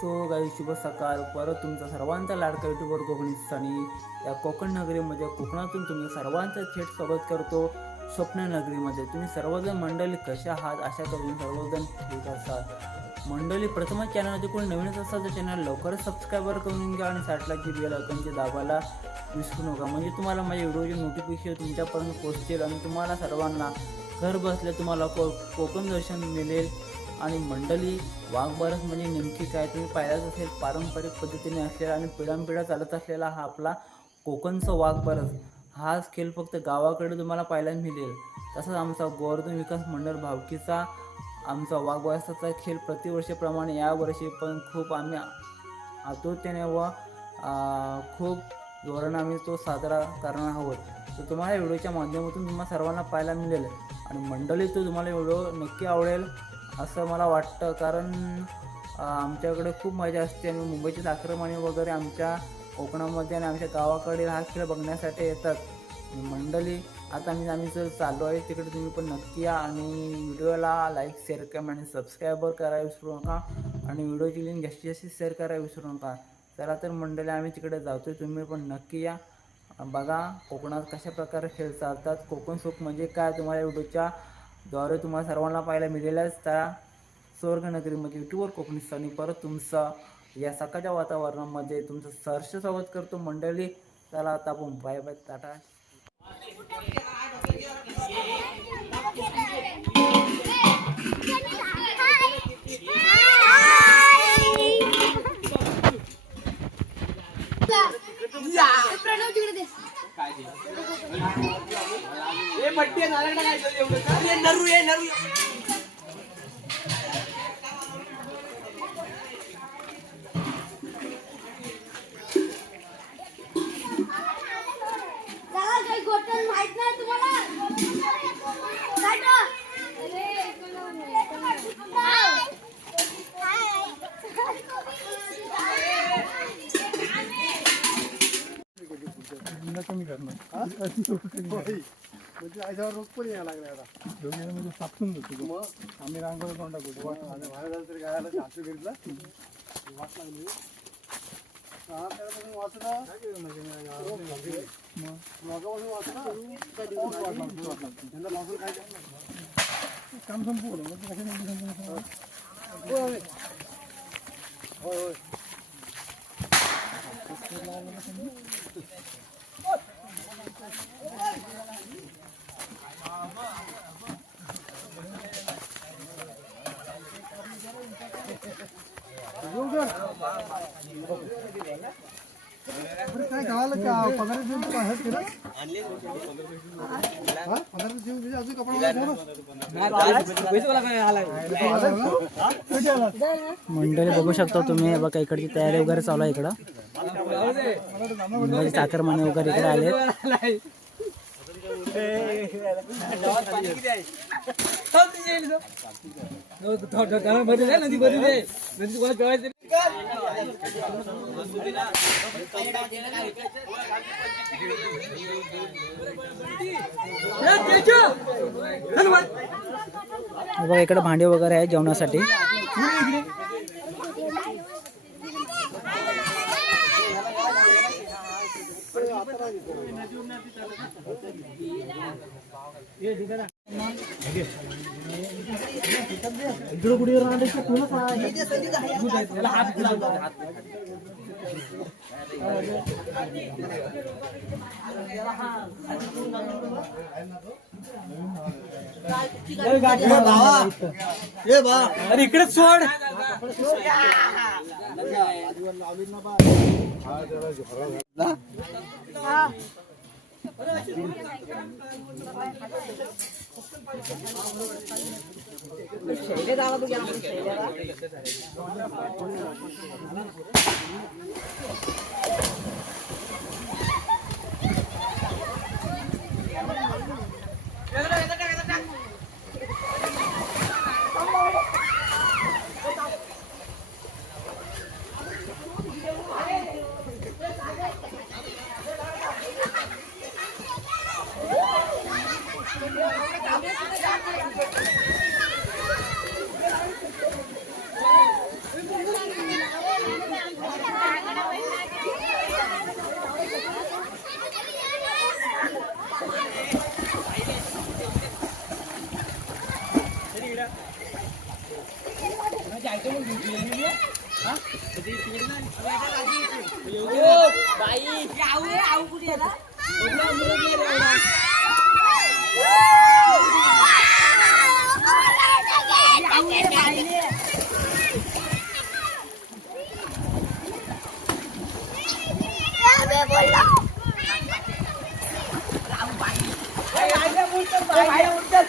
So गाई शुभ सकाळ. परत तुमचा सर्वांचा लाडका युट्यूबवर कोकणी सनी या कोकण नगरीमध्ये कोकणातून तुम्ही सर्वांचं थेट स्वागत करतो. स्वप्न नगरीमध्ये. तुम्ही सर्वजण मंडळी कशा आहात? अशा करून सर्वजण ठीक असाल. मंडळी प्रथमच चॅनलचे कोणी नवीनच असाल तर चॅनल लवकरच सबस्क्राईबर करून घ्या आणि साठला जी बेल आयकॉनचे दाबायला विसरू नका. म्हणजे तुम्हाला माझ्या व्हिडिओचे नोटिफिकेशन तुमच्यापर्यंत पोहोचतील आणि तुम्हाला सर्वांना घर बसल्या तुम्हाला को कोकण दर्शन मिळेल. आणि मंडळी वाघबारस म्हणजे नेमकी काय तुम्ही पाहिलाच असेल. पारंपरिक पद्धतीने असलेला आणि पिढ्यानपिढ्या चालत असलेला हा आपला कोकणचा वाघबारस. हाच खेळ फक्त गावाकडे तुम्हाला पाहायला मिळेल. तसंच आमचा गोवर्धन विकास मंडळ भावकीचा आमचा वाघबारसाचा खेळ प्रतिवर्षीप्रमाणे यावर्षी पण खूप आम्ही आतुरतेने व खूप धोरण आम्ही तो साजरा करणार आहोत. तर तुम्हाला व्हिडिओच्या माध्यमातून तुम्हाला सर्वांना पाहायला मिळेल. आणि मंडळी तो तुम्हाला व्हिडिओ नक्की आवडेल. असं मला वाटतं कारण आमच्याकडे खूप मजा असते आणि मुंबईचे आक्रमणे वगैरे आमच्या कोकणामध्ये आणि आमच्या गावाकडे हा खेळ बघण्यासाठी येतात. मंडळी आता मी आम्ही जर चालू आहे तिकडे तुम्ही पण नक्की या आणि व्हिडिओला लाईक शेअर करा आणि सबस्क्राईबर करायला विसरू नका आणि व्हिडिओची लिंक जास्तीत जास्त शेअर करायला विसरू नका. चला तर मंडळी आम्ही तिकडे जातोय तुम्ही पण नक्की या. बघा कोकणात कशा प्रकारे खेळ चालतात कोकण सुख म्हणजे काय तुम्हाला व्हिडिओच्या द्वारे तुम्हाला सर्वांना पाहायला मिळेलच त्या स्वर्गनगरीमध्ये युट्यूबवर कोकणीस्थानी परत तुमचं या सकाळच्या वातावरणामध्ये तुमचं सहर्ष स्वागत करतो मंडळी. चला आता आपण बाय बाय टाटा. प्रणव तिकडे दे चला काही गोष्ट माहीत नाही तुम्हाला? काय गं? कमी करणार म्हणजे आयच्यावर रोग पण यायला लागला आता. म्हणजे सापसून जातो मग? आम्ही रांगोळी कोण टाकू. आणि बाहेर झालं तरी गायला सासू घेतला वाट लागली. हा त्यापासून वाचलं मग मागापासून वाचलं त्यांना मागून काय काम संपवलं. मग कशाने होय होय होय. अरे काय गावाला का पंधरा दिवस बाहेर केलं हा? पंधरा दिवस म्हणजे अजून कपडा कधी आला मंडळी बघू शकता तुम्ही. बघा इकडची तयारी वगैरे चालू आहे इकडं. साखरमाने वगैरे इकडे आले बघा इकडे भांडे वगैरे आहे जेवणासाठी. ಇಬ್ಬರು ಕುಡಿಯೋರು ಹಾತ್ अरे इकडेच सोड. हा. şeyle de aldı yanlış şeyle de. 来来来，来来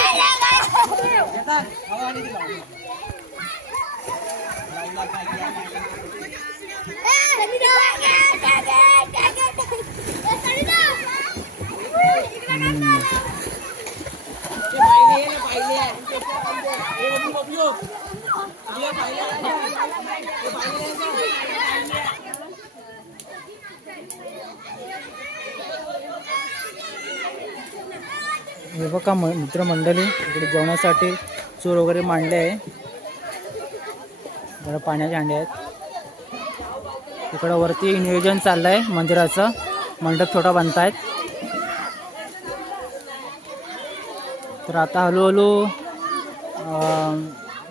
来，来来来！我往里。बघा म- मित्रमंडळी इकडे जेवणासाठी चूर वगैरे मांडले आहे. जरा पाण्याचे हांडे आहेत. इकडं वरती नियोजन चाललंय मंदिराचं. मंडप छोटा बांधतायत तर आता हळूहळू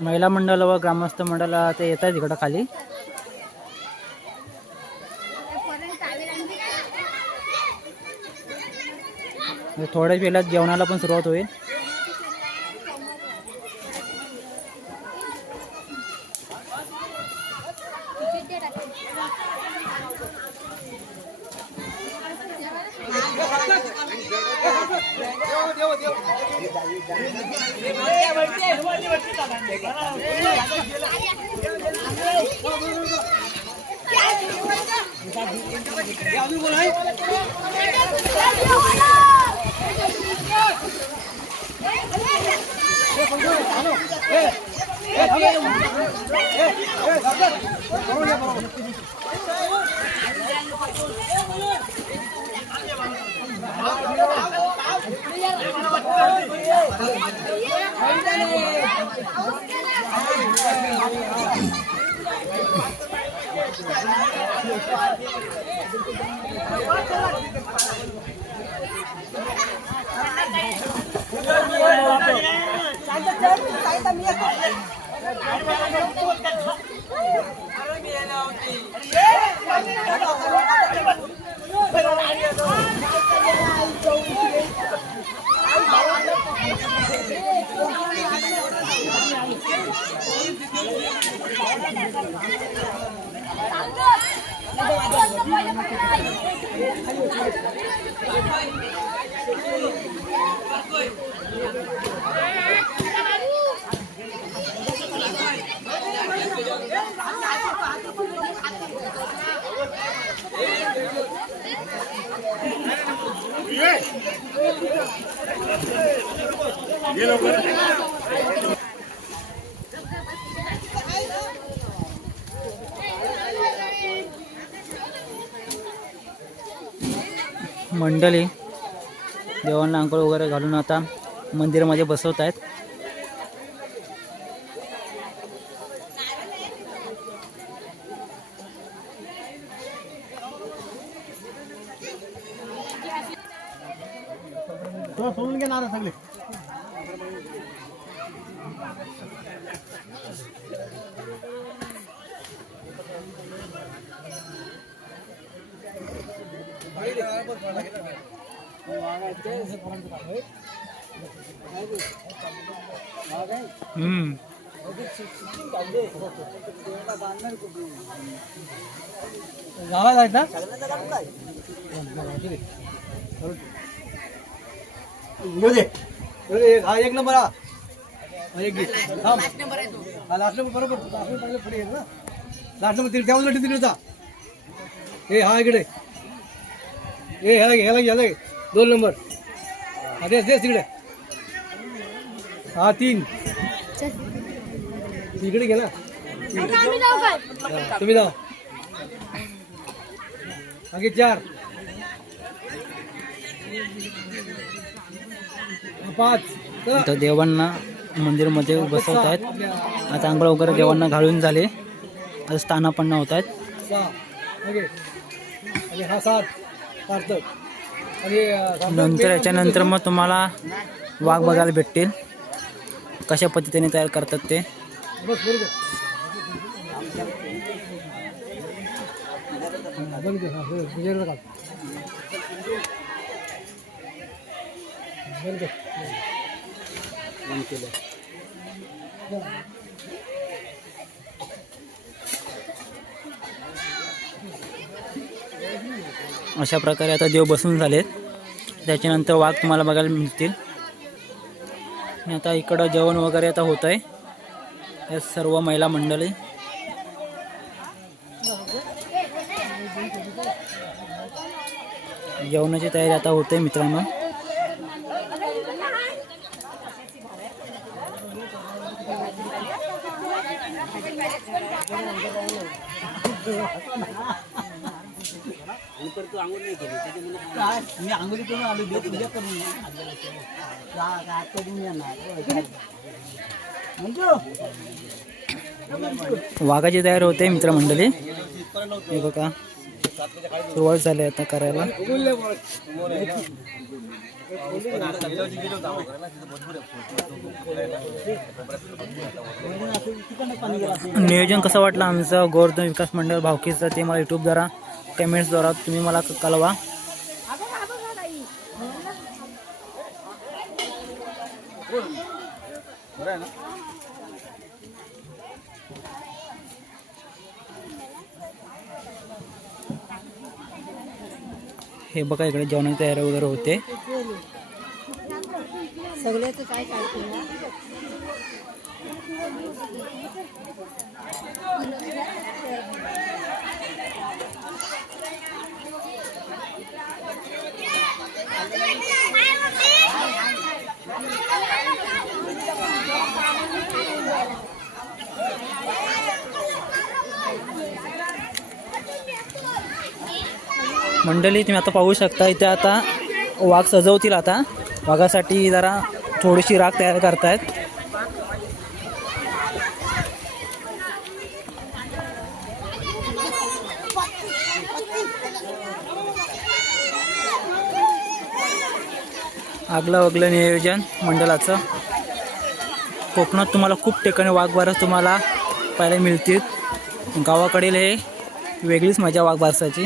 महिला मंडळ व ग्रामस्थ मंडळ ते येत आहेत इकडं खाली. थोड्याच वेळात जेवणाला पण सुरुवात होईल. मंडळी देवांना अंकळ वगैरे घालून आता मंदिरामध्ये बसवत आहेत सोडून घेणार सगळे हम्म. आहेत ना? दे. दे. हा एक नंबर हा. हा, एक घे थांब. हा लास्ट नंबर बरोबर. लास्ट नंबर पुढे येईल ना? लास्ट नंबर तिकडे त्यावर तिकडे जा. हे हा इकडे. हे ह्याला घे ह्याला घे ह्याला घे. दोन नंबर. देस देस तिकडे. हा तीन. ना हा, तुम्ही जाऊ आगे चार. पाच. इथं देवांना मंदिरमध्ये बसवत आहेत आता आंघोळ वगैरे देवांना घालून झाले. आता स्थानापन्न होत आहेत हा सात. सार्थक नंतर याच्यानंतर मग तुम्हाला वाघ बघायला भेटतील. कशा पद्धतीने तयार करतात ते. अशा प्रकारे आता देव बसून झालेत. त्याच्यानंतर वाघ तुम्हाला बघायला मिळतील. आणि आता इकडं जेवण वगैरे आता होत आहे या सर्व महिला मंडळी. जेवणाची तयारी आता होते मित्रांनो. वाघाची तयार होते मित्रमंडळी. हे बघा. सुरुवात झाली आता करायला. नियोजन कसं वाटलं आमचं? गोवर्धन विकास मंडळ भावकीचं ते मला यूट्यूबद्वारा कमेंट्सद्वारा तुम्ही मला कळवा. हे बघा इकडे जेवणाची तयारी वगैरे होते. सगळ्याचं काय काढते मंडळी तुम्ही आता पाहू शकता इथे आता वाघ सजवतील आता. वाघासाठी जरा थोडीशी राख तयार करतायत. आगलं वगलं नियोजन मंडळाचं. कोकणात तुम्हाला खूप ठिकाणी वाघबारस तुम्हाला पाहायला मिळतील. गावाकडील हे वेगळीच मजा वाघबारसाची.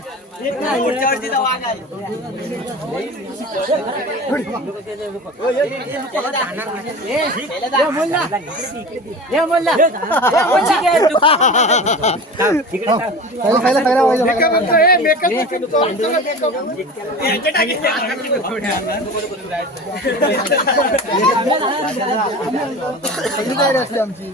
सगळी तयारी असली आमची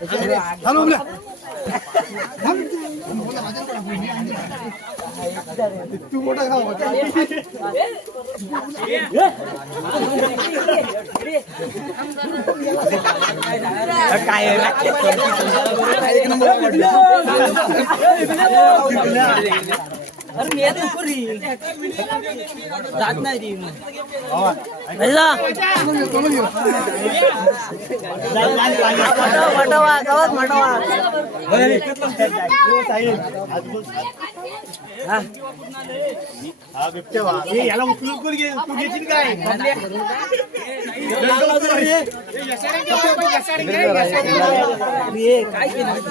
थांब उमऱ्या. थांब. तू मोठा खा याला उचलून कोण तू घेशील काय केलं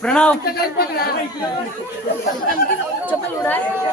प्रणाम चप्पल प्रणव.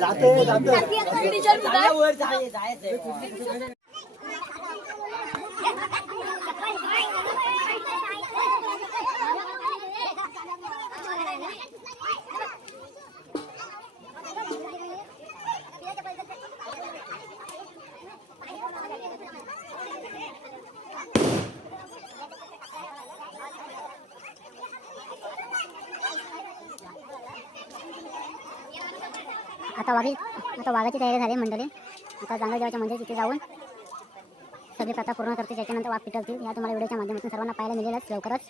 जाते जाते. आता वाघी आता वाघाची तयारी झाली मंडळी. आता जांगळदेवाच्या मंदिर तिथे जाऊन सगळी प्रथा पूर्ण करते त्याच्यानंतर वाघ पिटवतील. या तुम्हाला व्हिडिओच्या माध्यमातून सर्वांना पाहायला मिळेलच लवकरच.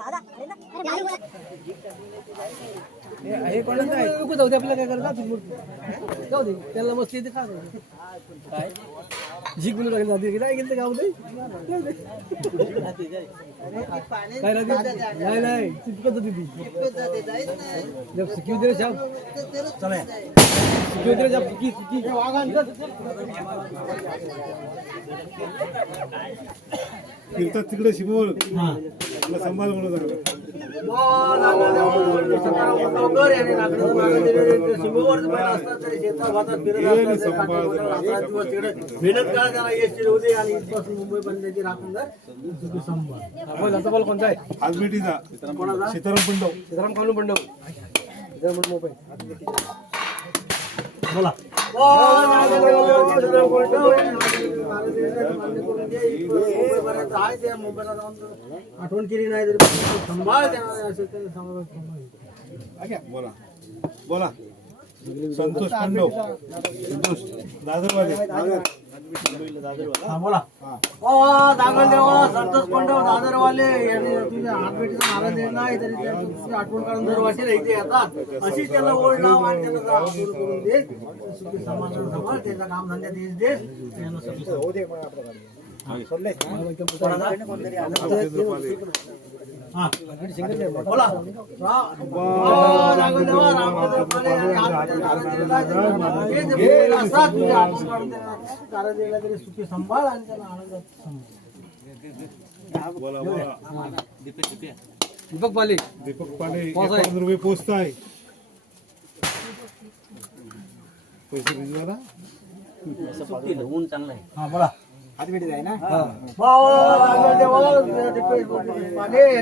দাদা हे कोणाचं आहे? नको जाऊ दे आपल्याला काय करतात जाऊ दे. त्याला मस्त येते का काय? झीक म्हणून लागेल जाते नाही गेलं तर गाव दे. काय राहते नाही नाही. चिपकत होती ती. जब सिक्की होती ना चला. सिक्की होती ना जब सिक्की सिक्की फिरतात तिकडे शिमोल. तुला सांभाळ म्हणून सांगतो मेहनत करा त्याला यश होते आणि इथपासून मुंबई बनण्याची राखून बोल कोणता आहे आजमेटीचा सीताराम पंडव. सीताराम कानू पंडव सीताराम मोबाईल आठवण केली नाही तरी सांभाळ त्यांना असेल तर सांभाळ बोला. बोला. संतोष पंडव. संतोष. दादरवाले. हा, बोला. दागलदेवा संतोष पंडव दादरवाले यांनी तुझ्या हातभेटीचा नारा दिला नाही तरी त्या तुझी आठवण काढून दरवर्षी इथे येतात. त्याला ओढ लाव आणि त्याला जा सुरू करून दे. सुखी समाधान सांभाळ त्याचा काम धंद्यात येस दे त्यांना सुखी आणि आहे. त्यांना आनंदात सांभाळ दीपक पाले दीपक पांडे एकावन्न रुपये पोचत आहे पैसे भेटला ना हा बोला हातभेटीत आहे ना?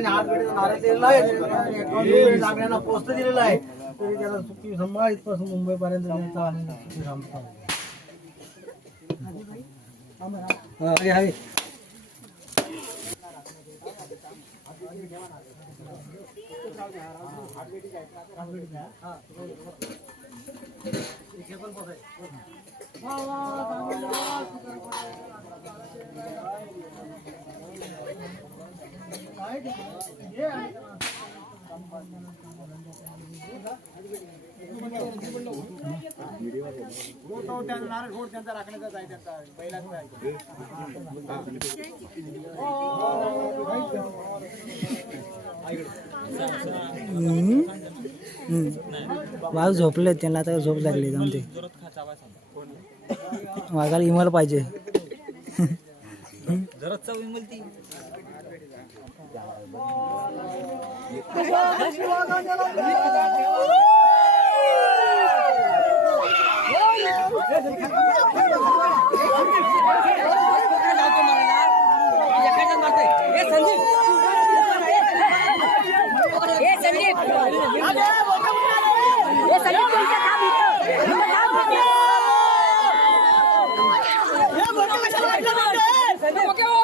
नाराज दिलेला आहे. लागण्यांना पोस्ट दिलेला आहे. त्याला सुखी संभाळ इथपासून मुंबईपर्यंत हवे हवे वाज वाघ झोपले त्यांना आता झोप लागली जाऊन ते. वाघाला इमल पाहिजे.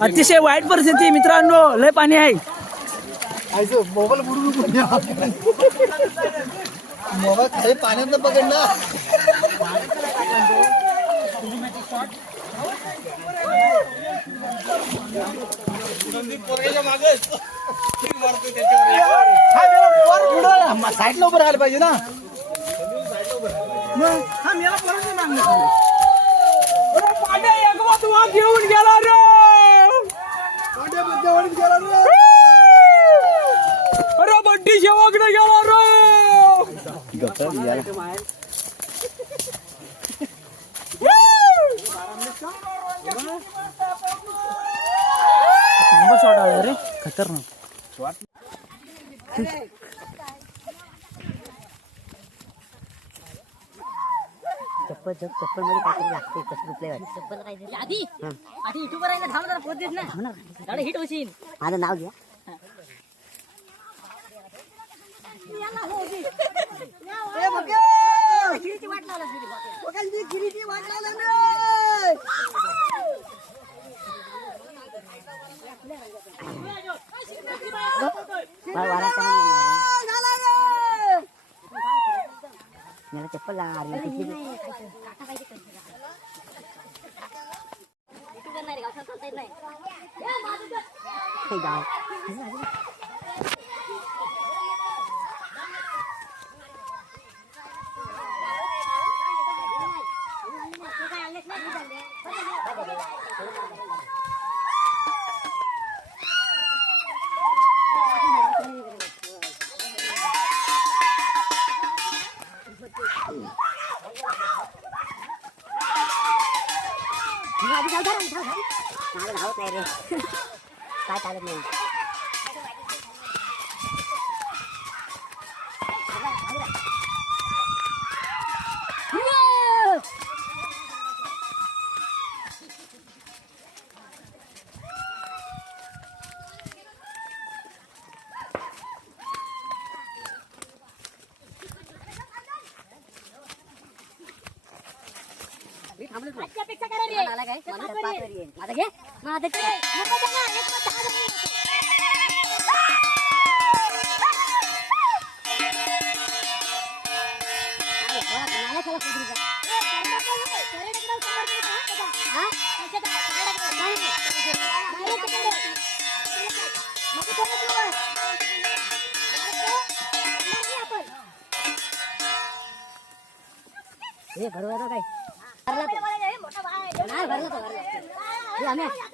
अतिशय वाईट परिस्थिती मित्रांनो. लय पाणी आहे. मोबाईल बुडू मोबाईल खाली पाण्यात पकडणार साईडला उभं राहायला पाहिजे ना हा परत घेऊन गेला रे. पांड्या गेला रे अरे बड्डी शेवाकडे गेला रे नंबर शॉट आला रे खतरनाक चप्पल चप्पलमध्ये काहीतरी लागते कसं चप्पल काय आधी आधी युट्यूबर आहे ना थांब जरा पोत देत ना गाडी हिट होशील माझं नाव घ्या वाट लावला चप्पल लागणार नाही तिथली काय चालत नाही आजच्यापेक्षा करा रे मला काय मला तर पाच वरी आहे. माझं घे माझं घे नको त्यांना, एक मत दहा जणी येतो. मला सगळं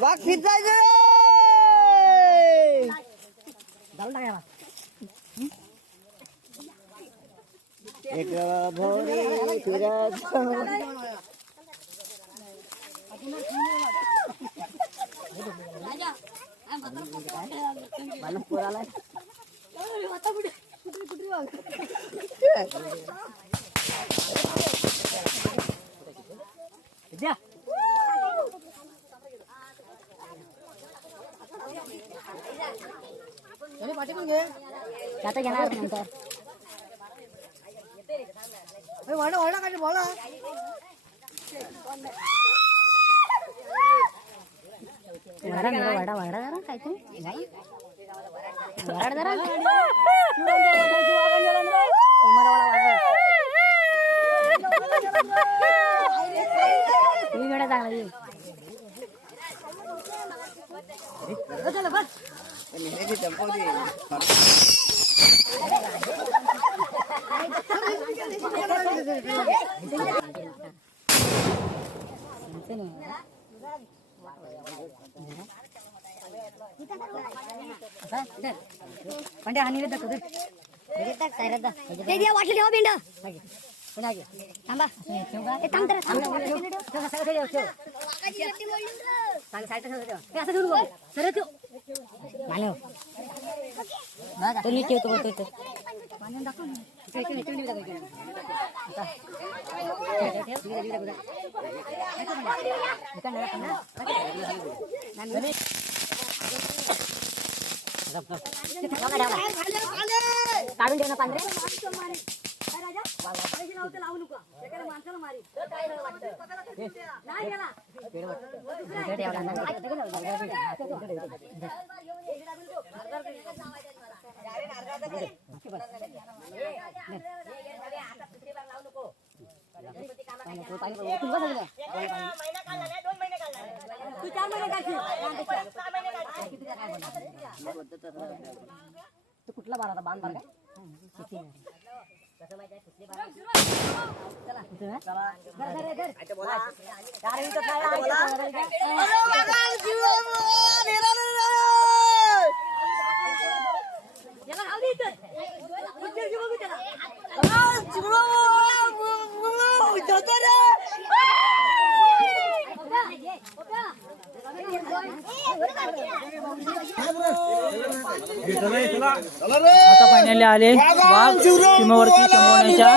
वाघ फिर जायचं एक भोरे सूरज त्याचं घेणार नंतर. वाडा वाडा काय बोला. वडा जरा वडा वडा जरा काय तू वडा जरा. मला वडा व्हिडिओ चांगला येईल पंड्या हानी रे दाखव दे दे वाटली हो बिंड थांबा हे थांब तर थांब ठेव, सगळं ठेव, ठेव. सांग, साईडला सगळं ठेव. हे असं ठेवू नको. सरळ ठेव. मानव. तो नीट ठेवतो, इथं. काढून ठेव ना पांढरे इकडे ठेवला ना. पाणी- पाणी- उचलून बस इकडे. तू चार चला काढशील. तू कुठला बार आता बाण बार काय चला इथं ना? धर, धर, धर. अरे इथं काय आहे? इथं काय आहे? याला राहू दे इथं. पुढच्या दिवशी बघू त्याला. आता फायनली आले. वाघ सीमेवरती शंभवण्याच्या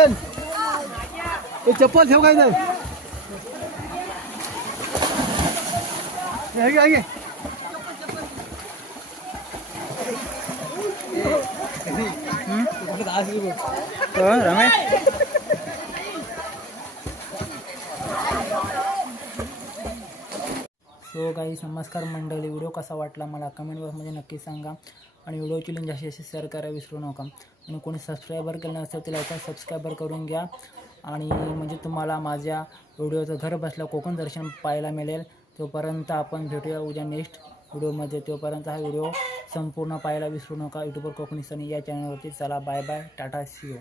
आर्यन हे चप्पल ठेव काय नाही. रमेश सो काही नमस्कार मंडळी. व्हिडिओ कसा वाटला मला कमेंट बॉक्समध्ये नक्की सांगा. आणि व्हिडिओची लिंक जास्तीत जास्त शेअर करायला विसरू नका. आणि कोणी सबस्क्रायबर केलं नसेल तर लवकर सबस्क्रायबर करून घ्या. आणि म्हणजे तुम्हाला माझ्या व्हिडिओचं घर बसल्या कोकण दर्शन पाहायला मिळेल. तोपर्यंत आपण भेटूया उद्या नेक्स्ट व्हिडिओमध्ये तोपर्यंत हा व्हिडिओ संपूर्ण पाहायला विसरू नका. यूट्यूबवर कोकणी सनी या चॅनलवरती चला bye bye tata see you